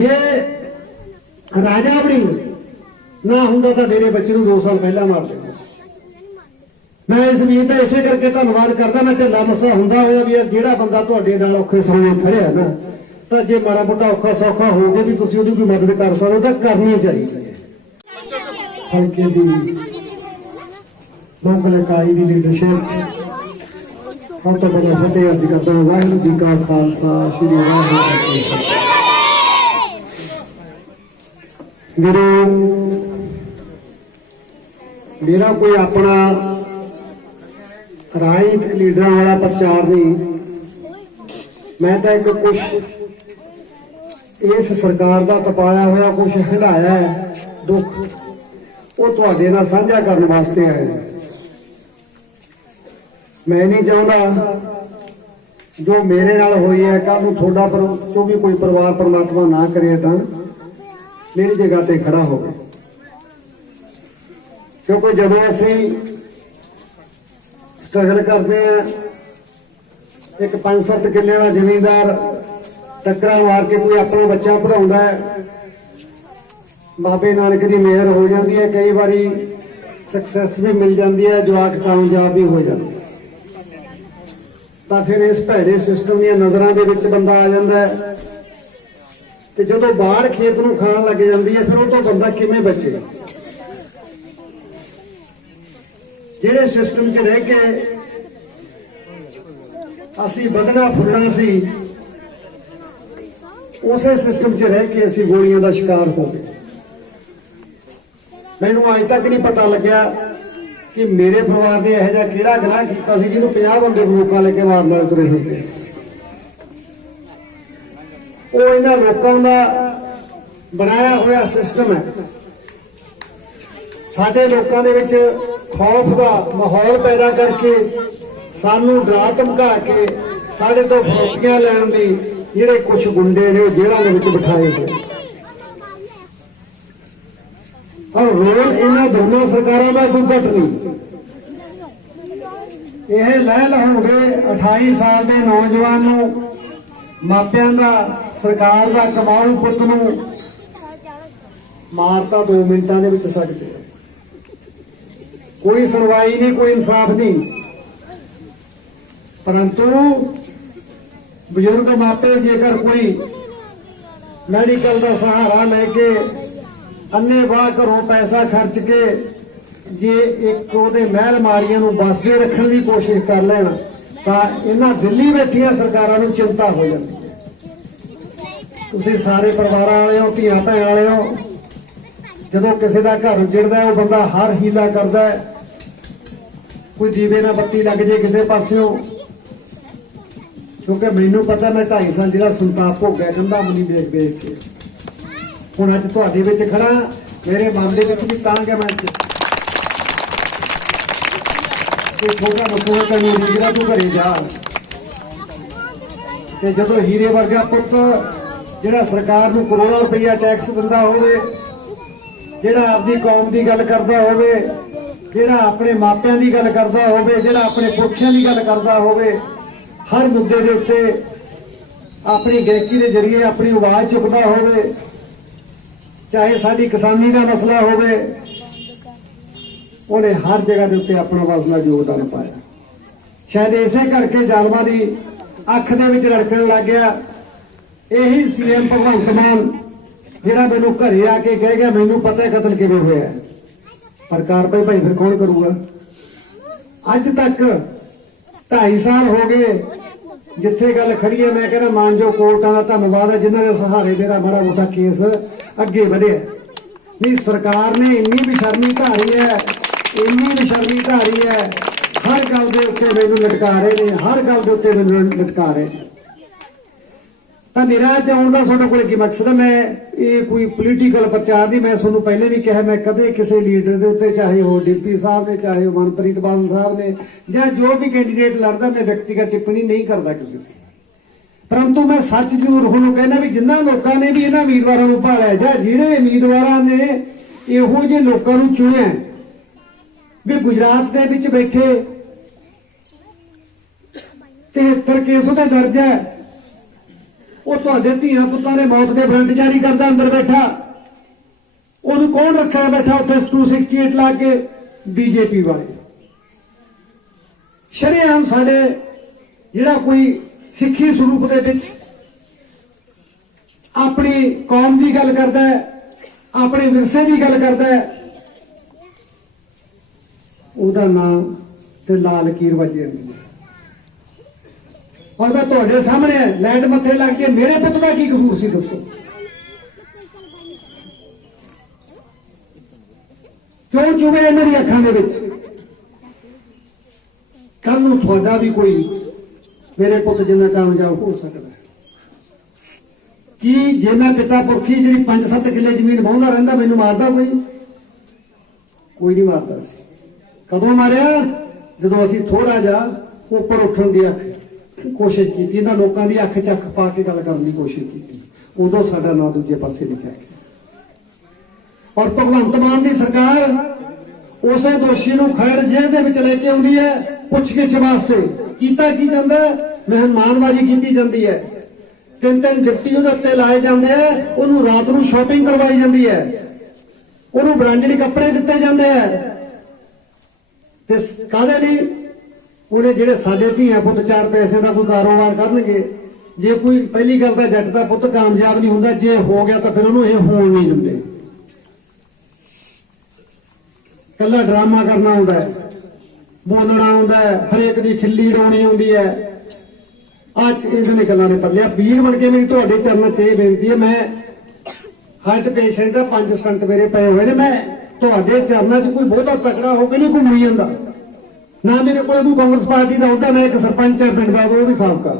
ਇਹ ਰਾਜਾ ਵੜਿੰਗ ਨਾ ਹੁੰਦਾ ਤਾਂ ਮੇਰੇ ਬੱਚੇ ਨੂੰ 2 ਸਾਲ ਪਹਿਲਾਂ ਮਾਰ ਦਿੰਦਾ ਮੈਂ ਇਸ ਵੀਰ ਦਾ ਇਸੇ ਕਰਕੇ ਧੰਨਵਾਦ ਕਰਦਾ, ਮੈਂ ਢਿੱਲਾ ਮਸਾ ਹੁੰਦਾ ਹੋਇਆ ਵੀ ਜਿਹੜਾ ਬੰਦਾ ਤੁਹਾਡੇ ਨਾਲ ਔਖੇ ਸਮੇਂ ਖੜਿਆ ਨਾ, ਤਾਂ ਜੇ ਮਾੜਾ ਮੋਟਾ ਔਖਾ ਸੌਖਾ ਹੋ ਗਿਆ ਵੀ ਤੁਸੀਂ ਉਹਦੀ ਕੋਈ ਮਦਦ ਕਰ ਸਕਦੇ ਤਾਂ ਕਰਨੀ ਚਾਹੀਦੀ ਹੈ। ਹਲਕੇ ਦੀ ਲੋਕਲ ਇਕਾਈ ਦੀ ਲੀਡਰਸ਼ਿਪ ਸਭ ਤੋਂ ਪਹਿਲਾਂ ਫਤਿਹ ਅਰਜ਼ ਕਰਦਾ ਵਾਹਿਗੁਰੂ ਜੀ ਕਾ ਖਾਲਸਾ, ਸ੍ਰੀ ਵਾਹਿਗੁਰੂ ਜੀ ਕੀ ਫਤਿਹ। ਗੁਰੂ, ਮੇਰਾ ਕੋਈ ਆਪਣਾ ਰਾਜਨੀਤਿਕ ਲੀਡਰਾਂ ਵਾਲਾ ਪ੍ਰਚਾਰ ਨਹੀਂ। ਮੈਂ ਤਾਂ ਇੱਕ ਕੁਝ ਇਸ ਸਰਕਾਰ ਦਾ ਤਪਾਇਆ ਹੋਇਆ ਕੁਝ ਹਿਲਾਇਆ ਦੁੱਖ, ਉਹ ਤੁਹਾਡੇ ਨਾਲ ਸਾਂਝਾ ਕਰਨ ਵਾਸਤੇ ਆਇਆ ਮੈਂ ਨਹੀਂ ਚਾਹੁੰਦਾ ਜੋ ਮੇਰੇ ਨਾਲ ਹੋਈ ਹੈ ਕੱਲ ਨੂੰ ਤੁਹਾਡਾ ਪਰ, ਜੋ ਵੀ ਕੋਈ ਪਰਿਵਾਰ ਪਰਮਾਤਮਾ ਨਾ ਕਰੇ ਤਾਂ। ਮੇਰੀ ਜਗ੍ਹਾ ਤੇ ਖੜਾ ਹੋਵੇ। ਕਿਉਂਕਿ ਜਦੋਂ ਅਸੀਂ ਸਟਰਗਲ ਕਰਦੇ ਆ ਇੱਕ 5-7 ਕਿੱਲੇ ਦਾ ਜ਼ਮੀਂਦਾਰ ਟੱਕਰਾਂ ਮਾਰ ਕੇ ਕੋਈ ਆਪਣਾ ਬੱਚਾ ਪੜਾਉਂਦਾ ਹੈ, ਬਾਬੇ ਨਾਨਕ ਦੀ ਮਿਹਰ ਹੋ ਜਾਂਦੀ ਹੈ, ਕਈ ਵਾਰੀ ਸਕਸੈਸ ਵੀ ਮਿਲ ਜਾਂਦੀ ਹੈ, ਜਵਾਕ ਕਾਮਯਾਬ ਵੀ ਹੋ ਜਾਂਦਾ ਤਾਂ ਫਿਰ ਇਸ ਭੈੜੇ ਸਿਸਟਮ ਦੀਆਂ ਨਜ਼ਰਾਂ ਦੇ ਵਿੱਚ ਬੰਦਾ ਆ ਜਾਂਦਾ ਹੈ। ਤੇ ਜਦੋਂ ਬਾੜ ਖੇਤ ਨੂੰ ਖਾਣ ਲੱਗ ਜਾਂਦੀ ਹੈ, ਫਿਰ ਉਹ ਤੋਂ ਬੰਦਾ ਕਿਵੇਂ ਬਚੇ ਜਿਹੜੇ ਸਿਸਟਮ 'ਚ ਰਹਿ ਕੇ ਅਸੀਂ ਵਧਣਾ ਫੁੱਲਣਾ ਸੀ, ਉਸੇ ਸਿਸਟਮ 'ਚ ਰਹਿ ਕੇ ਅਸੀਂ ਗੋਲੀਆਂ ਦਾ ਸ਼ਿਕਾਰ ਹੋ ਗਏ। ਮੈਨੂੰ ਅੱਜ ਤੱਕ ਨਹੀਂ ਪਤਾ ਲੱਗਿਆ ਕਿ ਮੇਰੇ ਪਰਿਵਾਰ ਨੇ ਇਹੋ ਜਿਹਾ ਕਿਹੜਾ ਗੁਨਾਹ ਕੀਤਾ ਸੀ ਜਿਹਨੂੰ 50 ਬੰਦੇ ਲੋਕਾਂ ਲੈ ਕੇ ਮਾਰਨ ਨਾਲ ਤੁਰੇ ਹੁੰਦੇ ਸੀ। ਉਹ ਇਹਨਾਂ ਲੋਕਾਂ ਦਾ ਬਣਾਇਆ ਹੋਇਆ ਸਿਸਟਮ ਹੈ। ਸਾਡੇ ਲੋਕਾਂ ਦੇ ਵਿੱਚ ਖੌਫ ਦਾ ਮਾਹੌਲ ਪੈਦਾ ਕਰਕੇ ਸਾਨੂੰ ਡਰਾ ਧਮਕਾ ਕੇ ਸਾਡੇ ਤੋਂ ਫਰੋਤੀਆਂ ਲੈਣ ਦੀ ਜਿਹੜੇ ਕੁਝ ਗੁੰਡੇ ਨੇ ਉਹ ਜੇਲ੍ਹਾਂ ਦੇ ਵਿੱਚ ਬਿਠਾਏ ਗਏ। ਔਰ ਰੋਲ ਇਹਨਾਂ ਦੋਨਾਂ ਸਰਕਾਰਾਂ ਦਾ ਕੋਈ ਘਟ ਨਹੀਂ। ਇਹ ਲਹਿ ਲਹੋਗੇ 28 ਸਾਲ ਦੇ ਨੌਜਵਾਨ ਨੂੰ ਮਾਪਿਆਂ ਦਾ ਸਰਕਾਰ ਦਾ ਕਮਾਊ ਪੁੱਤ ਨੂੰ ਮਾਰਤਾ 2 ਮਿੰਟਾਂ ਦੇ ਵਿੱਚ ਸਕਦੇ ਕੋਈ ਸੁਣਵਾਈ ਨਹੀਂ, ਕੋਈ ਇਨਸਾਫ ਨਹੀਂ। ਪਰੰਤੂ ਬਜ਼ੁਰਗ ਮਾਪੇ, ਜੇਕਰ ਕੋਈ ਮੈਡੀਕਲ ਦਾ ਸਹਾਰਾ ਲੈ ਕੇ ਅੰਨੇ ਵਾਹ ਘਰੋਂ ਪੈਸਾ ਖਰਚ ਕੇ ਜੇ ਇੱਕ ਉਹਦੇ ਮਹਿਲ ਮਾਰੀਆਂ ਨੂੰ ਬਸਦੇ ਰੱਖਣ ਦੀ ਕੋਸ਼ਿਸ਼ ਕਰ ਲੈਣ ਤਾਂ ਇਹਨਾਂ ਦਿੱਲੀ ਬੈਠੀਆਂ ਸਰਕਾਰਾਂ ਨੂੰ ਚਿੰਤਾ ਹੋ ਜਾਂਦੀ ਤੁਸੀਂ ਸਾਰੇ ਪਰਿਵਾਰਾਂ ਵਾਲੇ ਹੋ ਧੀਆਂ ਭੈਣ ਵਾਲੇ ਹੋ ਜਦੋਂ ਕਿਸੇ ਦਾ ਘਰ ਉਜੜਦਾ ਉਹ ਬੰਦਾ ਹਰ ਹੀਲਾ ਕਰਦਾ ਹੈ। ਕੋਈ ਦੀਵੇ ਨਾਲ ਬੱਤੀ ਲੱਗ ਜੇ ਕਿਸੇ ਪਾਸਿਓਂ। ਕਿਉਂਕਿ ਮੈਨੂੰ ਪਤਾ ਮੈਂ 2.5 ਸਾਲ ਜਿਹੜਾ ਸੰਤਾਪ ਭੋਗਿਆ ਕੰਧਾ ਮਨੀ ਵੇਖ ਵੇਖ ਕੇ। ਹੁਣ ਅੱਜ ਤੁਹਾਡੇ ਵਿੱਚ ਖੜਾ ਮੇਰੇ ਮਨ ਦੇ ਵਿੱਚ ਵੀ ਤਾਂ ਕਿ ਮੈਂ ਕੋਈ ਛੋਟਾ ਮਸੂਆ ਕਰਨੀ ਜਿਹੜਾ ਤੂੰ ਘਰੇ ਜਾ। ਤੇ ਜਦੋਂ ਹੀਰੇ ਵਰਗਾ ਪੁੱਤ ਜਿਹੜਾ ਸਰਕਾਰ ਨੂੰ ਕਰੋੜਾਂ ਰੁਪਈਆ ਟੈਕਸ ਦਿੰਦਾ ਹੋਵੇ, ਜਿਹੜਾ ਆਪਦੀ ਕੌਮ ਦੀ ਗੱਲ ਕਰਦਾ ਹੋਵੇ, ਜਿਹੜਾ ਆਪਣੇ ਮਾਪਿਆਂ ਦੀ ਗੱਲ ਕਰਦਾ ਹੋਵੇ, ਜਿਹੜਾ ਆਪਣੇ ਪੁਰਖਿਆਂ ਦੀ ਗੱਲ ਕਰਦਾ ਹੋਵੇ, ਹਰ ਮੁੱਦੇ ਦੇ ਉੱਤੇ ਆਪਣੀ ਗਾਇਕੀ ਦੇ ਜ਼ਰੀਏ ਆਪਣੀ ਆਵਾਜ਼ ਚੁੱਕਦਾ ਹੋਵੇ, ਚਾਹੇ ਸਾਡੀ ਕਿਸਾਨੀ ਦਾ ਮਸਲਾ ਹੋਵੇ ਉਹਨੇ ਹਰ ਜਗ੍ਹਾ ਦੇ ਉੱਤੇ ਆਪਣਾ ਮਸਲਾ ਯੋਗਦਾਨ ਪਾਇਆ। ਸ਼ਾਇਦ ਇਸੇ ਕਰਕੇ ਜ਼ਾਲਮਾਂ ਦੀ ਅੱਖ ਦੇ ਵਿੱਚ ਰੜਕਣ ਲੱਗ ਗਿਆ। ਇਹੀ ਸੀਐਮ ਭਗਵੰਤ ਮਾਨ, ਜਿਹੜਾ ਮੈਨੂੰ ਘਰੇ ਆ ਕੇ ਕਹਿ ਗਿਆ, ਮੈਨੂੰ ਪਤਾ ਹੈ ਕਤਲ ਕਿਵੇਂ ਹੋਇਆ ਪਰ ਕਾਰਵਾਈ ਭਾਈ ਫਿਰ ਕੌਣ ਕਰੂਗਾ? ਅੱਜ ਤੱਕ 2.5 ਸਾਲ ਹੋ ਗਏ ਜਿੱਥੇ ਗੱਲ ਖੜੀ ਹੈ, ਮੈਂ ਕਹਿੰਦਾ ਮਾਨਜੋ ਕੋਰਟਾਂ ਦਾ ਧੰਨਵਾਦ ਹੈ, ਜਿਨ੍ਹਾਂ ਦੇ ਸਹਾਰੇ ਮੇਰਾ ਮਾੜਾ ਮੋਟਾ ਕੇਸ ਅੱਗੇ ਵਧਿਆ ਨਹੀਂ, ਸਰਕਾਰ ਨੇ ਇੰਨੀ ਬਿਸ਼ਰਮੀ ਧਾਰੀ ਹੈ ਇੰਨੀ ਨਿਸ਼ਾਨੀ ਧਾਰੀ ਹੈ, ਹਰ ਗੱਲ ਦੇ ਉੱਤੇ ਮੈਨੂੰ ਲਟਕਾ ਰਹੇ ਨੇ, ਹਰ ਗੱਲ ਦੇ ਉੱਤੇ ਮੈਨੂੰ ਲਟਕਾ ਰਹੇ ਨੇ। ਤਾਂ ਮੇਰਾ ਅੱਜ ਆਉਣ ਦਾ ਤੁਹਾਡੇ ਕੋਲ ਕੀ ਮਕਸਦ ਹੈ? ਮੈਂ ਇਹ ਕੋਈ ਪੋਲੀਟੀਕਲ ਪ੍ਰਚਾਰ ਨਹੀਂ, ਮੈਂ ਤੁਹਾਨੂੰ ਪਹਿਲੇ ਵੀ ਕਿਹਾ, ਮੈਂ ਕਦੇ ਕਿਸੇ ਲੀਡਰ ਦੇ ਉੱਤੇ, ਚਾਹੇ ਉਹ ਡੀਪੀ ਸਾਹਿਬ ਨੇ, ਚਾਹੇ ਉਹ ਮਨਪ੍ਰੀਤ ਬਾਦਲ ਸਾਹਿਬ ਨੇ, ਜਾਂ ਜੋ ਵੀ ਕੈਂਡੀਡੇਟ ਲੜਦਾ, ਮੈਂ ਵਿਅਕਤੀਗਤ ਟਿੱਪਣੀ ਨਹੀਂ ਕਰਦਾ ਕਿਸੇ ਦੀ ਪਰੰਤੂ ਮੈਂ ਸੱਚ ਜ਼ਰੂਰ ਹੁਣ ਕਹਿੰਦਾ ਵੀ ਜਿਨ੍ਹਾਂ ਲੋਕਾਂ ਨੇ ਵੀ ਇਹਨਾਂ ਉਮੀਦਵਾਰਾਂ ਨੂੰ ਭਾਲਿਆ, ਜਾਂ ਜਿਹੜੇ ਉਮੀਦਵਾਰਾਂ ਨੇ ਇਹੋ ਜਿਹੇ ਲੋਕਾਂ ਨੂੰ ਚੁਣਿਆ ਵੀ ਗੁਜਰਾਤ ਦੇ ਵਿੱਚ ਬੈਠੇ। 73 ਕੇਸ ਉਹਦੇ ਦਰਜ ਹੈ। ਉਹ ਤੁਹਾਡੇ ਧੀਆਂ ਪੁੱਤਾਂ ਦੇ ਮੌਤ ਦੇ ਵਾਰੰਟ ਜਾਰੀ ਕਰਦਾ, ਅੰਦਰ ਬੈਠਾ। ਉਹਨੂੰ ਕੌਣ ਰੱਖਿਆ ਬੈਠਾ ਉੱਥੇ 268 ਲਾ ਕੇ? ਬੀਜੇਪੀ ਵਾਲੇ। ਸ਼ਰੇਆਮ ਸਾਡੇ ਜਿਹੜਾ ਕੋਈ ਸਿੱਖੀ ਸਰੂਪ ਦੇ ਵਿੱਚ ਆਪਣੀ ਕੌਮ ਦੀ ਗੱਲ ਕਰਦਾ ਹੈ, ਆਪਣੇ ਵਿਰਸੇ ਦੀ ਗੱਲ ਕਰਦਾ ਹੈ ਉਹਦਾ ਨਾਮ ਤੇ ਲਾਲ ਲਕੀਰ ਵੱਜੇ ਹੁੰਦੀ ਔਰ ਮੈਂ ਤੁਹਾਡੇ ਸਾਹਮਣੇ ਲੈਂਡ ਮੱਥੇ ਲੱਗ ਕੇ ਮੇਰੇ ਪੁੱਤ ਦਾ ਕੀ ਕਸੂਰ ਸੀ ਦੱਸੋ? ਕਿਉਂ ਚੁਵੇ ਇਹਨਾਂ ਦੀਆਂ ਅੱਖਾਂ ਦੇ ਵਿੱਚ? ਕੱਲ ਨੂੰ ਤੁਹਾਡਾ ਵੀ ਕੋਈ ਮੇਰੇ ਪੁੱਤ ਜਿੰਨਾ ਕਾਮਯਾਬ ਹੋ ਸਕਦਾ ਕੀ ਜੇ ਮੈਂ ਪਿਤਾ ਪੁਰਖੀ ਜਿਹੜੀ 5-7 ਕਿੱਲੇ ਜ਼ਮੀਨ ਵਾਹੁੰਦਾ ਰਹਿੰਦਾ, ਮੈਨੂੰ ਮਾਰਦਾ ਕੋਈ? ਕੋਈ ਨਹੀਂ ਮਾਰਦਾ ਸੀ। ਕਦੋਂ ਮਾਰਿਆ? ਜਦੋਂ ਅਸੀਂ ਥੋੜਾ ਜਿਹਾ ਉੱਪਰ ਉੱਠਣ ਦੀ ਅੱਖ ਕੋਸ਼ਿਸ਼ ਕੀਤੀ, ਇਹਨਾਂ ਲੋਕਾਂ ਦੀ ਅੱਖ 'ਚ ਪਾ ਕੇ ਗੱਲ ਕਰਨ ਦੀ ਕੋਸ਼ਿਸ਼ ਕੀਤੀ। ਉਦੋਂ ਸਾਡਾ ਨਾਂ ਦੂਜੇ ਪਾਸੇ ਲਿਖਿਆ ਗਿਆ। ਔਰ ਭਗਵੰਤ ਮਾਨ ਦੀ ਸਰਕਾਰ ਉਸੇ ਦੋਸ਼ੀ ਨੂੰ ਖੈਰ ਜੇਲ੍ਹ ਦੇ ਵਿੱਚ ਲੈ ਕੇ ਆਉਂਦੀ ਹੈ, ਪੁੱਛਗਿੱਛ ਵਾਸਤੇ। ਕੀਤਾ ਕੀ ਜਾਂਦਾ ਹੈ? ਮਹਿਮਾਨਬਾਜ਼ੀ ਕੀਤੀ ਜਾਂਦੀ ਹੈ। ਤਿੰਨ ਤਿੰਨ ਡਿਪਟੀ ਉਹਦੇ ਉੱਤੇ ਲਾਏ ਜਾਂਦੇ ਆ ਉਹਨੂੰ ਰਾਤ ਨੂੰ ਸ਼ਾਪਿੰਗ ਕਰਵਾਈ ਜਾਂਦੀ ਹੈ। ਉਹਨੂੰ ਬ੍ਰਾਂਡਡ ਕੱਪੜੇ ਦਿੱਤੇ ਜਾਂਦੇ ਆ ਤੇ ਸ- ਕਾਹਦੇ ਲਈ? ਉਹਨੇ ਜਿਹੜੇ ਸਾਡੇ ਧੀਆਂ ਪੁੱਤ ਚਾਰ ਪੈਸੇ ਦਾ ਕੋਈ ਕਾਰੋਬਾਰ ਕਰਨਗੇ, ਜੇ ਕੋਈ ਪਹਿਲੀ ਗੱਲ ਤਾਂ ਜੱਟ ਦਾ ਪੁੱਤ ਕਾਮਯਾਬ ਨਹੀਂ ਹੁੰਦਾ, ਜੇ ਹੋ ਗਿਆ ਤਾਂ ਫਿਰ ਉਹਨੂੰ ਇਹ ਹੋਣ ਨਹੀਂ ਦਿੰਦੇ। ਕੱਲਾ ਡਰਾਮਾ ਕਰਨਾ ਆਉਂਦਾ ਬੋਲਣਾ ਆਉਂਦਾ ਹਰੇਕ ਦੀ ਖਿੱਲੀ ਡਾਉਣੀ ਆਉਂਦੀ ਹੈ। ਅੱਜ ਇਸ ਨੇ ਗੱਲਾਂ ਨੇ ਪੱਲਿਆ ਵੀਰ ਬਣ ਕੇ ਮੇਰੀ ਤੁਹਾਡੇ ਚਰਨਾਂ 'ਚ ਇਹ ਬੇਨਤੀ ਹੈ, ਮੈਂ ਹਾਰਟ ਪੇਸ਼ੈਂਟ ਆ 5 ਸਟੰਟ ਮੇਰੇ ਪਏ ਹੋਏ ਨੇ, ਮੈਂ ਤੁਹਾਡੇ ਚਰਨਾਂ 'ਚ ਕੋਈ ਬਹੁਤਾ ਤਕੜਾ ਹੋ ਕੇ ਨਹੀਂ ਘੁੰਮੀ ਜਾਂਦਾ। ਨਾ ਮੇਰੇ ਕੋਲ ਕੋਈ ਕਾਂਗਰਸ ਪਾਰਟੀ ਦਾ ਹੁੰਦਾ ਮੈਂ ਇੱਕ ਸਰਪੰਚ ਹਾਂ ਪਿੰਡ ਦਾ, ਉਹ ਵੀ ਸਾਬਕਾ।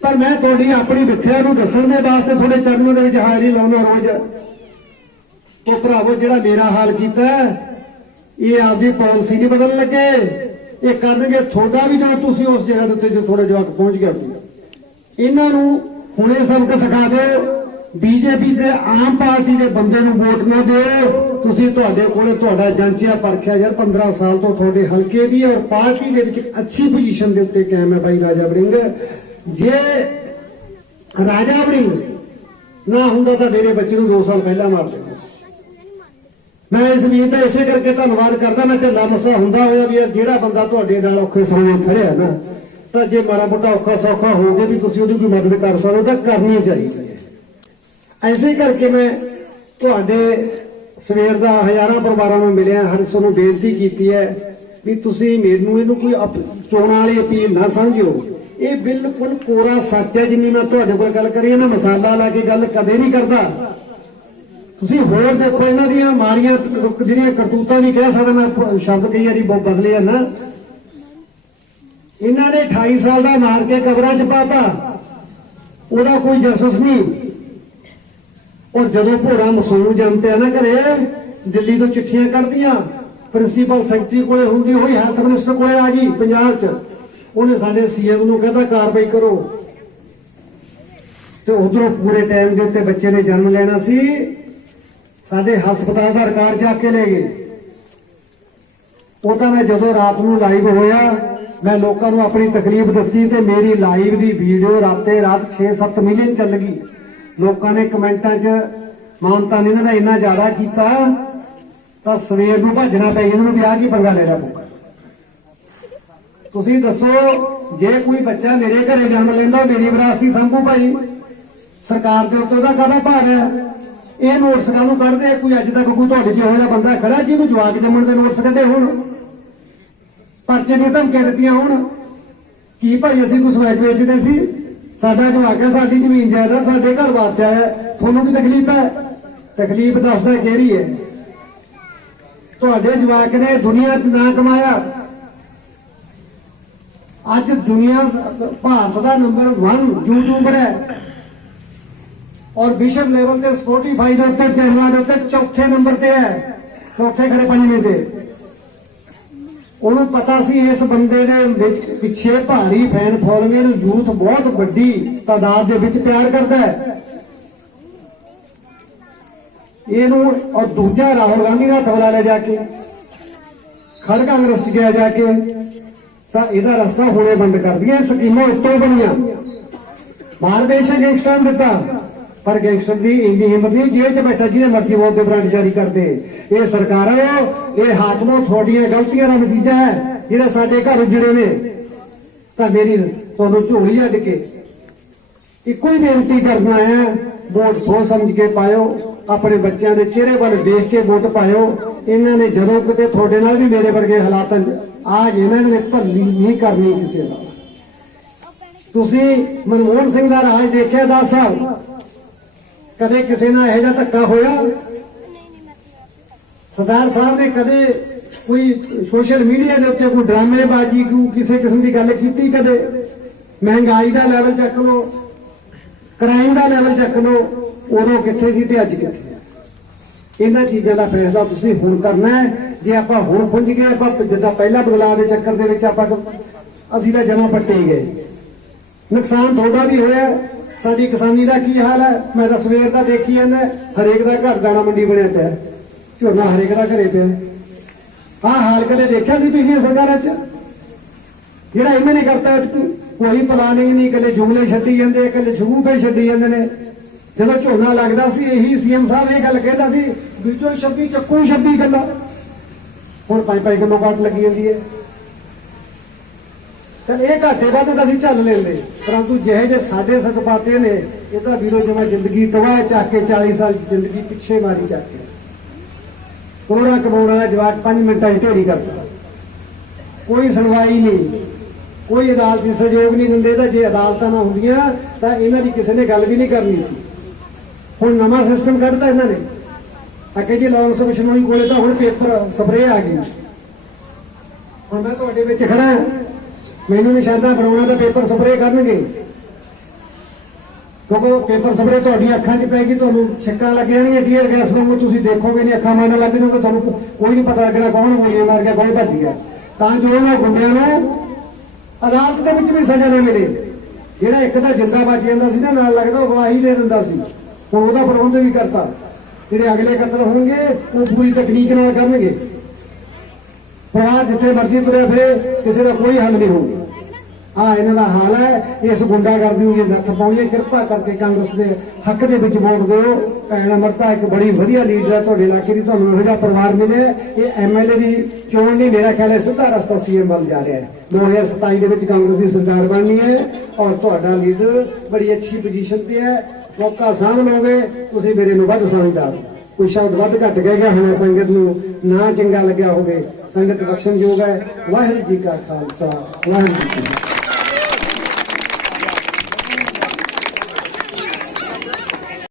ਪਰ ਮੈਂ ਤੁਹਾਡੀ ਆਪਣੀ ਮਿੱਥਿਆ ਨੂੰ ਦੱਸਣ ਦੇ ਵਾਸਤੇ ਤੁਹਾਡੇ ਚਰਨਾਂ ਦੇ ਵਿੱਚ ਹਾਜ਼ਰੀ ਲਾਉਣਾ ਰੋਜ਼। ਉਹ ਭਰਾਵੋ, ਜਿਹੜਾ ਮੇਰਾ ਹਾਲ ਕੀਤਾ ਇਹ ਆਪਦੀ ਪਾਲਿਸੀ ਨਹੀਂ ਬਦਲਣ ਲੱਗੇ। ਇਹ ਕਰਨਗੇ ਤੁਹਾਡਾ ਵੀ ਜਦੋਂ ਤੁਸੀਂ ਉਸ ਜਗ੍ਹਾ ਦੇ ਉੱਤੇ ਜੋ ਥੋੜੇ ਜਵਾਕ ਪਹੁੰਚ ਗਿਆ ਇਹਨਾਂ ਨੂੰ ਹੁਣੇ ਸਬਕ ਸਿਖਾ ਦਿਓ। ਬੀਜੇਪੀ ਦੇ ਆਮ ਪਾਰਟੀ ਦੇ ਬੰਦੇ ਨੂੰ ਵੋਟ ਨਾ ਦਿਓ। ਤੁਸੀਂ ਤੁਹਾਡੇ ਕੋਲੇ ਤੁਹਾਡਾ ਜਾਂਚਿਆ ਪਰਖਿਆ ਯਾਰ 15 ਸਾਲ ਤੋਂ ਤੁਹਾਡੇ ਹਲਕੇ ਦੀ ਔਰ ਪਾਰਟੀ ਦੇ ਵਿੱਚ ਅੱਛੀ ਪੋਜੀਸ਼ਨ ਦੇ ਉੱਤੇ ਕਾਇਮ ਹੈ ਭਾਈ ਰਾਜਾ ਵੜਿੰਗ। ਜੇ ਰਾਜਾ ਵੜਿੰਗ ਨਾ ਹੁੰਦਾ ਤਾਂ ਮੇਰੇ ਬੱਚੇ ਨੂੰ 2 ਸਾਲ ਪਹਿਲਾਂ ਮਾਰ ਦੇਣਾ ਮੈਂ ਇਸ ਵੀਰ ਦਾ ਇਸੇ ਕਰਕੇ ਧੰਨਵਾਦ ਕਰਦਾ, ਮੈਂ ਢਿੱਲਾ ਮਸਾ ਹੁੰਦਾ ਹੋਇਆ ਵੀ ਯਾਰ ਜਿਹੜਾ ਬੰਦਾ ਤੁਹਾਡੇ ਨਾਲ ਔਖੇ ਸਮੇਂ ਖੜਿਆ ਨਾ, ਤਾਂ ਜੇ ਮਾੜਾ ਮੋਟਾ ਔਖਾ ਸੌਖਾ ਹੋ ਗਿਆ ਵੀ ਤੁਸੀਂ ਉਹਦੀ ਕੋਈ ਮਦਦ ਕਰ ਸਕੋ ਤਾਂ ਕਰਨੀ ਚਾਹੀਦੀ ਐਸੇ ਕਰਕੇ ਮੈਂ ਤੁਹਾਡੇ ਸਵੇਰ ਦਾ ਹਜ਼ਾਰਾਂ ਪਰਿਵਾਰਾਂ ਨੂੰ ਮਿਲਿਆ, ਹਰ ਇਸ ਨੂੰ ਬੇਨਤੀ ਕੀਤੀ ਹੈ ਵੀ ਤੁਸੀਂ ਮੈਨੂੰ ਇਹਨੂੰ ਕੋਈ ਚੋਣਾਂ ਵਾਲੀ ਅਪੀਲ ਨਾ ਸਮਝਿਓ। ਇਹ ਬਿਲਕੁਲ ਕੋਰਾ ਸੱਚ ਹੈ, ਜਿੰਨੀ ਮੈਂ ਤੁਹਾਡੇ ਕੋਲ ਗੱਲ ਕਰੀ ਹੈ ਨਾ, ਮਸਾਲਾ ਲਾ ਕੇ ਗੱਲ ਕਦੇ ਨਹੀਂ ਕਰਦਾ। ਤੁਸੀਂ ਹੋਰ ਦੇਖੋ ਇਹਨਾਂ ਦੀਆਂ ਮਾੜੀਆਂ ਜਿਹੜੀਆਂ ਕਰਤੂਤਾਂ ਵੀ ਕਹਿ ਸਕਦਾ ਮੈਂ ਸ਼ਬਦ ਕਈ ਵਾਰੀ ਬਹੁਤ ਬਦਲੇ ਆ ਨਾ। ਇਹਨਾਂ ਨੇ 28 ਸਾਲ ਦਾ ਮਾਰ ਕੇ ਕਬਰਾਂ 'ਚ ਪਾਤਾ। ਉਹਦਾ ਕੋਈ ਜਸਸ ਨਹੀਂ। ਔਰ ਜਦੋਂ ਭੋਰਾ ਮਸੂਮ ਜੰਮ ਪਿਆ ਨਾ ਘਰੇ, ਦਿੱਲੀ ਤੋਂ ਚਿੱਠੀਆਂ ਕੱਢਦੀਆਂ, ਪ੍ਰਿੰਸੀਪਲ ਸੈਕਟਰੀ ਕੋਲੇ ਹੁੰਦੀ ਹੋਈ ਹੈਲਥ ਮਿਨਿਸਟਰ ਕੋਲੇ ਆ ਗਈ ਪੰਜਾਬ 'ਚ। ਉਹਨੇ ਸਾਡੇ ਸੀਐਮ ਨੂੰ ਕਹਿੰਦਾ, ਕਾਰਵਾਈ ਕਰੋ। ਤੇ ਉਧਰੋਂ ਪੂਰੇ ਟਾਈਮ ਦੇ ਉੱਤੇ ਬੱਚੇ ਨੇ ਜਨਮ ਲੈਣਾ ਸੀ। ਸਾਡੇ ਹਸਪਤਾਲ ਦਾ ਰਿਕਾਰਡ ਚੱਕ ਕੇ ਲੈ ਗਏ। ਉਹ ਤਾਂ ਮੈਂ ਜਦੋਂ ਰਾਤ ਨੂੰ ਲਾਈਵ ਹੋਇਆ, ਮੈਂ ਲੋਕਾਂ ਨੂੰ ਆਪਣੀ ਤਕਲੀਫ ਦੱਸੀ ਤੇ ਮੇਰੀ ਲਾਈਵ ਦੀ ਵੀਡੀਓ ਰਾਤੇ ਰਾਤ 6-7 ਮਿਲੀਅਨ ਚੱਲ ਗਈ। ਲੋਕਾਂ ਨੇ ਕਮੈਂਟਾਂ 'ਚ ਮਾਨਤਾ ਨੇ ਇਹਨਾਂ ਦਾ ਇੰਨਾ ਜ਼ਿਆਦਾ ਕੀਤਾ, ਤਾਂ ਸਵੇਰ ਨੂੰ ਭੱਜਣਾ ਪੈ ਗਿਆ, ਇਹਨਾਂ ਨੂੰ ਵਿਆਹ ਕੀ ਪੰਗਾ ਲੈ ਲਿਆ ਪੁੱਤ? ਤੁਸੀਂ ਦੱਸੋ, ਜੇ ਕੋਈ ਬੱਚਾ ਮੇਰੇ ਘਰੇ ਜਨਮ ਲੈਂਦਾ, ਮੇਰੀ ਵਿਰਾਸਤੀ ਸੰਭੂ ਭਾਈ। ਸਰਕਾਰ ਦੇ ਉੱਤੇ ਉਹਦਾ ਕਾਹਦਾ ਭਾਰ ਹੈ? ਇਹ ਨੋਟਸ ਕਾਹਨੂੰ ਕੱਢਦੇ? ਆ? ਕੋਈ ਅੱਜ ਤੱਕ ਕੋਈ ਤੁਹਾਡੇ ਜਿਹੋ ਜਿਹਾ ਬੰਦਾ ਖੜਾ ਜਿਹਨੂੰ ਜਵਾਕ ਜੰਮਣ ਦੇ ਨੋਟਸ ਕੱਢੇ ਹੋਣ? ਪਰਚੇ ਦੀਆਂ ਧਮਕੀਆਂ ਦਿੱਤੀਆਂ ਹੋਣ? ਕੀ ਭਾਈ ਅਸੀਂ ਕੁਝ ਵੈਚ ਵੇਚਦੇ ਸੀ? ਸਾਡਾ ਜਵਾਕ ਹੈ, ਸਾਡੀ ਜ਼ਮੀਨ ਜਾਇਦਾਦ ਸਾਡੇ ਘਰ ਵਾਸਤੇ ਆਇਆ ਤੁਹਾਨੂੰ ਕੀ ਤਕਲੀਫ ਹੈ? ਤਕਲੀਫ ਦੱਸਦਾ ਕਿਹੜੀ ਹੈ। ਤੁਹਾਡੇ ਜਵਾਕ ਨੇ ਦੁਨੀਆ 'ਚ ਨਾਂ ਕਮਾਇਆ। ਅੱਜ ਦੁਨੀਆ ਭਾਰਤ ਦਾ ਨੰਬਰ 1 ਯੂਟਿਊਬਰ ਹੈ। ਔਰ ਵਿਸ਼ਵ ਲੈਵਲ ਤੇ ਸਪੋਟੀਫਾਈ ਦੇ ਉੱਤੇ ਚੈਨਲਾਂ ਦੇ ਉੱਤੇ ਚੌਥੇ ਨੰਬਰ ਤੇ ਹੈ। ਚੌਥੇ ਖਰੇ ਪੰਜਵੇਂ ਤੇ। ਉਹਨੂੰ ਪਤਾ ਸੀ ਇਸ ਬੰਦੇ ਦੇ ਵਿੱਚ ਪਿੱਛੇ ਭਾਰੀ ਫੈਨ ਫੋਲੋਇੰਗ ਨੂੰ ਯੂਥ ਬਹੁਤ ਵੱਡੀ ਤਾਦਾਦ ਦੇ ਵਿੱਚ ਪਿਆਰ ਕਰਦਾ ਹੈ। ਇਹਨੂੰ ਔਰ ਦੂਜਾ ਰਾਹੁਲ ਗਾਂਧੀ ਦਾ ਤਬਲਾ ਲੈ ਜਾ ਕੇ। ਖੜ ਕਾਂਗਰਸ ਚ ਗਿਆ ਜਾ ਕੇ। ਤਾਂ ਇਹਦਾ ਰਸਤਾ ਹੁਣੇ ਬੰਦ ਕਰ ਦਿਆ। ਸਕੀਮਾਂ ਉੱਤੋਂ ਬਣੀਆਂ। ਮਾਰ ਬੇਸ਼ੱਕ ਗੈਂਗਸਟਰ ਨੂੰ ਦਿੱਤਾ। ਪਰ ਗੈਂਗਸਟਰ ਦੀ ਇੰਨੀ ਹਿੰਮਤ ਨਹੀਂ, ਜੇਲ੍ਹ 'ਚ ਬੈਠਾ ਜਿਹਨੇ ਮਰਜ਼ੀ ਵੋਟ ਦੇ ਬ੍ਰਾਂਡ ਜਾਰੀ ਕਰਦੇ ਇਹ ਸਰਕਾਰੋ ਇਹ ਹਾਕਮੋ ਤੁਹਾਡੀਆਂ ਗਲਤੀਆਂ ਦਾ ਨਤੀਜਾ ਹੈ, ਜਿਹੜੇ ਸਾਡੇ ਘਰ ਉਜੜੇ ਨੇ। ਤਾਂ ਮੇਰੀ ਤੁਹਾਨੂੰ ਝੋਲੀ ਅੱਡ ਕੇ ਇੱਕੋ ਹੀ ਬੇਨਤੀ ਕਰਨਾ ਹੈ ਵੋਟ ਸੋਚ ਸਮਝ ਕੇ ਪਾਇਓ, ਆਪਣੇ ਬੱਚਿਆਂ ਦੇ ਚਿਹਰੇ ਵੱਲ ਦੇਖ ਕੇ ਵੋਟ ਪਾਇਓ। ਇਹਨਾਂ ਨੇ ਜਦੋਂ ਕਿਤੇ ਤੁਹਾਡੇ ਨਾਲ ਵੀ ਮੇਰੇ ਵਰਗੇ ਹਾਲਾਤਾਂ 'ਚ ਆ ਗਏ, ਇਹਨਾਂ ਨੇ ਭੱਲੀ ਨਹੀਂ ਕਰਨੀ ਕਿਸੇ ਦਾ ਤੁਸੀਂ ਮਨਮੋਹਨ ਸਿੰਘ ਦਾ ਰਾਜ ਦੇਖਿਆ 10 ਸਾਲ ਕਦੇ ਕਿਸੇ ਨਾਲ ਇਹੋ ਜਿਹਾ ਧੱਕਾ ਹੋਇਆ? ਸਰਦਾਰ ਸਾਹਿਬ ਨੇ ਕਦੇ ਕੋਈ ਸੋਸ਼ਲ ਮੀਡੀਆ ਦੇ ਉੱਤੇ ਕੋਈ ਡਰਾਮੇਬਾਜ਼ੀ ਕੋਈ ਕਿਸੇ ਕਿਸਮ ਦੀ ਗੱਲ ਕੀਤੀ ਕਦੇ? ਮਹਿੰਗਾਈ ਦਾ ਲੈਵਲ ਚੱਕ ਲਓ ਕ੍ਰਾਈਮ ਦਾ ਲੈਵਲ ਚੱਕ ਲਓ ਉਦੋਂ ਕਿੱਥੇ ਸੀ ਤੇ ਅੱਜ ਕਿੱਥੇ ਇਹਨਾਂ ਚੀਜ਼ਾਂ ਦਾ ਫੈਸਲਾ ਤੁਸੀਂ ਹੁਣ ਕਰਨਾ ਹੈ। ਜੇ ਆਪਾਂ ਹੁਣ ਪੁੰਜ ਗਏ ਆਪਾਂ ਜਿੱਦਾਂ ਪਹਿਲਾ ਬਦਲਾਅ ਦੇ ਚੱਕਰ ਦੇ ਵਿੱਚ ਆਪਾਂ ਅਸੀਂ ਤਾਂ ਜਮਾ ਪੱਟੇ ਗਏ। ਨੁਕਸਾਨ ਤੁਹਾਡਾ ਵੀ ਹੋਇਆ ਸਾਡੀ ਕਿਸਾਨੀ ਦਾ ਕੀ ਹਾਲ ਹੈ? ਮੈਂ ਤਾਂ ਸਵੇਰ ਦਾ ਦੇਖੀ ਜਾਂਦਾ, ਹਰੇਕ ਦਾ ਘਰ ਦਾਣਾ ਮੰਡੀ ਬਣਿਆ ਪਿਆ। ਝੋਨਾ ਹਰੇਕ ਦਾ ਘਰੇ ਪਿਆ। ਆਹ ਹਾਲ ਕਦੇ ਦੇਖਿਆ ਸੀ ਪਿਛਲੀਆਂ ਸਰਕਾਰਾਂ 'ਚ? ਜਿਹੜਾ ਇਹਨਾਂ ਨੇ ਕਰਤਾ ਕੋਈ ਪਲਾਨਿੰਗ ਨਹੀਂ, ਇਕੱਲੇ ਜੁਮਲੇ ਛੱਡੀ ਜਾਂਦੇ, ਇਕੱਲੇ ਸ਼ਗੂਫੇ ਛੱਡੀ ਜਾਂਦੇ ਨੇ। ਜਦੋਂ ਝੋਨਾ ਲੱਗਦਾ ਸੀ, ਇਹੀ ਸੀਐਮ ਸਾਹਿਬ ਇਹ ਗੱਲ ਕਹਿੰਦਾ ਸੀ ਵਿੱਚੋਂ 26 ਚੱਕੂ 26 ਗੱਲਾਂ। ਹੁਣ 5-5 ਕਿਲੋ ਕੱਟ ਲੱਗੀ ਜਾਂਦੀ ਹੈ। ਚਲ ਇਹ ਘਾਟੇ ਵੱਧ ਤਾਂ ਅਸੀਂ ਚੱਲ ਲੈਂਦੇ। ਪਰੰਤੂ ਜਿਹੇ ਜੇ ਸਾਡੇ ਸਤਪਾਤੇ ਨੇ, ਇਹ ਤਾਂ ਵੀਰੋ ਜਮਾ ਜ਼ਿੰਦਗੀ ਤਬਾਹ ਚੱਕ ਕੇ 40 ਸਾਲ ਜ਼ਿੰਦਗੀ ਪਿੱਛੇ ਮਾਰੀ ਚੱਕ ਕੇ। ਕਰੋੜਾ ਕਮਾਉਣ ਵਾਲਾ ਜਵਾਕ 5 ਮਿੰਟਾਂ 'ਚ ਢੇਰੀ ਕਰਦਾ। ਕੋਈ ਸੁਣਵਾਈ ਨਹੀਂ। ਕੋਈ ਅਦਾਲਤੀ ਸਹਿਯੋਗ ਨਹੀਂ ਦਿੰਦੇ, ਤਾਂ ਜੇ ਅਦਾਲਤਾਂ ਨਾ ਹੁੰਦੀਆਂ, ਤਾਂ ਇਹਨਾਂ ਦੀ ਕਿਸੇ ਨੇ ਗੱਲ ਵੀ ਨਹੀਂ ਕਰਨੀ ਸੀ। ਹੁਣ ਨਵਾਂ ਸਿਸਟਮ ਕੱਢਦਾ ਇਹਨਾਂ ਨੇ। ਅੱਗੇ ਜੀ ਲਾਰੈਂਸ ਬਿਸ਼ਨੋਈ ਕੋਲੇ ਤਾਂ ਹੁਣ ਪੇਪਰ ਸਪਰੇਅ ਆ ਗਈ। ਹੁਣ ਮੈਂ ਤੁਹਾਡੇ ਵਿੱਚ ਖੜਾ ਹਾਂ। ਮੈਨੂੰ ਨਿਸ਼ਾਨਾ ਬਣਾਉਣਾ ਤਾਂ ਪੇਪਰ ਸਪਰੇਅ ਕਰਨਗੇ। ਕਿਉਂਕਿ ਪੇਪਰ ਸਪਰੇਅ ਤੁਹਾਡੀਆਂ ਅੱਖਾਂ 'ਚ ਪੈਗੀ, ਤੁਹਾਨੂੰ ਛਿੱਕਾਂ ਲੱਗ ਜਾਣਗੀਆਂ ਟੀਅਰ ਗੈਸ ਵਾਂਗੂ ਤੁਸੀਂ ਦੇਖੋਗੇ ਨਹੀਂ, ਅੱਖਾਂ ਮਾਰਨ ਲੱਗ ਜਾਣਗੇ ਤੁਹਾਨੂੰ ਕੋਈ ਨਹੀਂ ਪਤਾ ਲੱਗਣਾ ਕੌਣ ਗੋਲੀਆਂ ਮਾਰ ਗਿਆ, ਕੌਣ ਭੱਜ ਗਿਆ। ਤਾਂ ਜੋ ਉਹਨਾਂ ਗੁੰਡਿਆਂ ਨੂੰ ਅਦਾਲਤ ਦੇ ਵਿੱਚ ਵੀ ਸਜ਼ਾ ਨਾ ਮਿਲੇ। ਜਿਹੜਾ ਇੱਕ ਤਾਂ ਜਿੰਦਾ ਬਚ ਜਾਂਦਾ ਸੀ ਨਾ, ਨਾਲ ਲੱਗਦਾ ਉਹ ਗਵਾਹੀ ਦੇ ਦਿੰਦਾ ਸੀ। ਹੁਣ ਉਹਦਾ ਪ੍ਰਬੰਧ ਵੀ ਕਰਤਾ। ਜਿਹੜੇ ਅਗਲੇ ਕਤਲ ਹੋਣਗੇ, ਉਹ ਪੂਰੀ ਤਕਨੀਕ ਨਾਲ ਕਰਨਗੇ। ਪਰਿਵਾਰ ਜਿੱਥੇ ਮਰਜ਼ੀ ਤੁਰਿਆ ਫਿਰੇ ਕਿਸੇ ਦਾ ਕੋਈ ਹੱਲ ਨਹੀਂ ਹੋਊਗਾ। ਆ ਇਹਨਾਂ ਦਾ ਹਾਲ ਹੈ, ਇਸ ਗੁੰਡਾਗਰਦੀ ਨੂੰ ਜੇ ਨੱਥ ਪਾਉਣੀ ਹੈ, ਕਿਰਪਾ ਕਰਕੇ ਕਾਂਗਰਸ ਦੇ ਹੱਕ ਦੇ ਵਿੱਚ ਵੋਟ ਦਿਓ। ਭੈਣ ਅਮਰਤਾ ਇੱਕ ਬੜੀ ਵਧੀਆ ਲੀਡਰ ਹੈ, ਤੁਹਾਡੇ ਇਲਾਕੇ ਦੀ ਤੁਹਾਨੂੰ ਇਹੋ ਜਿਹਾ ਪਰਿਵਾਰ ਮਿਲਿਆ ਇਹ ਐਮਐਲਏ ਦੀ ਚੋਣ ਨਹੀਂ, ਮੇਰਾ ਖਿਆਲ ਹੈ ਸਿੱਧਾ ਰਸਤਾ ਸੀਐਮ ਵੱਲ ਜਾ ਰਿਹਾ ਹੈ। 2027 ਦੇ ਵਿੱਚ ਕਾਂਗਰਸ ਦੀ ਸਰਕਾਰ ਬਣਨੀ ਹੈ ਔਰ ਤੁਹਾਡਾ ਲੀਡਰ ਬੜੀ ਅੱਛੀ ਪੋਜੀਸ਼ਨ ਤੇ ਹੈ। ਮੌਕਾ ਸਾਂਭ ਲਓਗੇ ਤੁਸੀਂ ਮੇਰੇ ਨੂੰ ਵੱਧ ਸਮਝਦਾਰ ਕੋਈ ਸ਼ਬਦ ਵੱਧ ਘੱਟ ਕਹਿ ਗਿਆ ਹੋਣਾ, ਸੰਗਤ ਨੂੰ ਨਾ ਚੰਗਾ ਲੱਗਿਆ ਹੋਵੇ। ਸੰਗਤ ਬਖਸ਼ਣਯੋਗ ਹੈ। ਵਾਹਿਗੁਰੂ ਜੀ ਕਾ ਖਾਲਸਾ ਵਾਹਿਗੁਰੂ ਜੀ ਕੀ